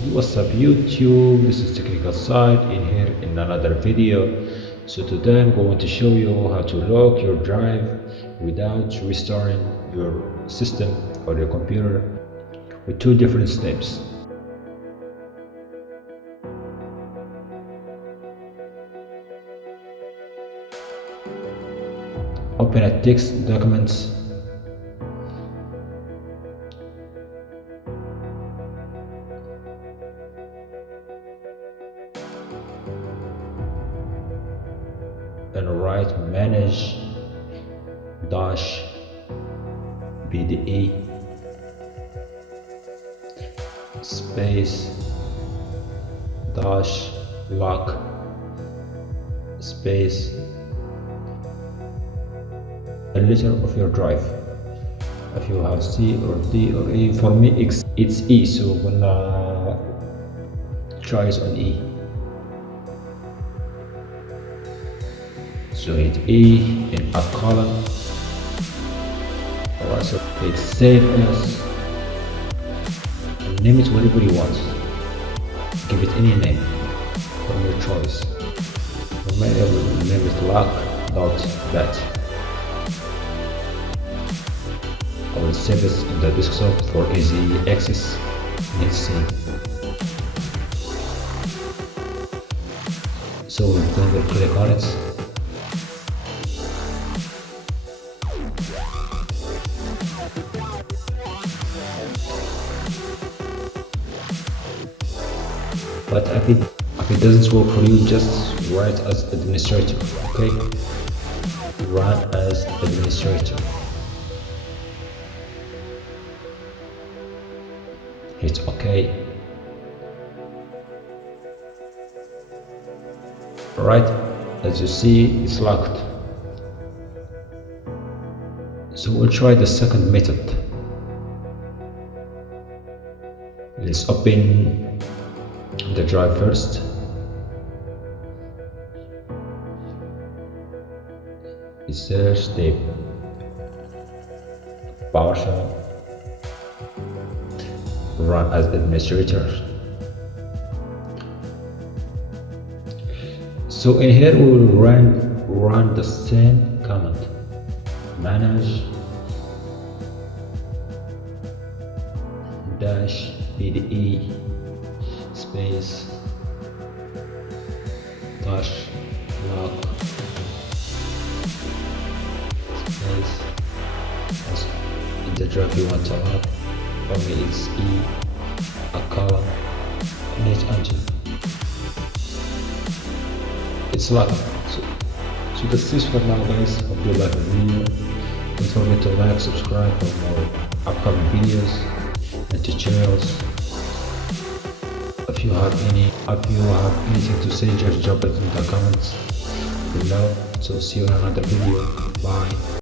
What's up YouTube, this is technical side in here in another video. So today I'm going to show you how to lock your drive without restoring your system or your computer with two different steps. Open a text document, and write manage-bde space dash lock space a letter of your drive. If you have C or D or E, for me it's E, so gonna try it on E. So hit E in a column. Alright, so hit save as, and name it whatever you want. Give it any name from your choice. For me, I will name it lock.bat. I will save it in the desktop for easy access. Let's see. So we'll double click on it. But if it doesn't work for you, just write as administrator, okay? Run as administrator. Hit OK. Right, as you see, it's locked. So we'll try the second method. Let's open the drive first. It's there, step PowerShell, run as administrator. So in here we will run the same command, manage-bde space dash lock space in the drive you want to lock. For me it's E, a column, and hit enter. It's locked. So that's it for now guys. Hope you like the video. Don't forget to like, subscribe for more upcoming videos and tutorials. If you have anything to say, just drop it in the comments below. So see you in another video. Bye.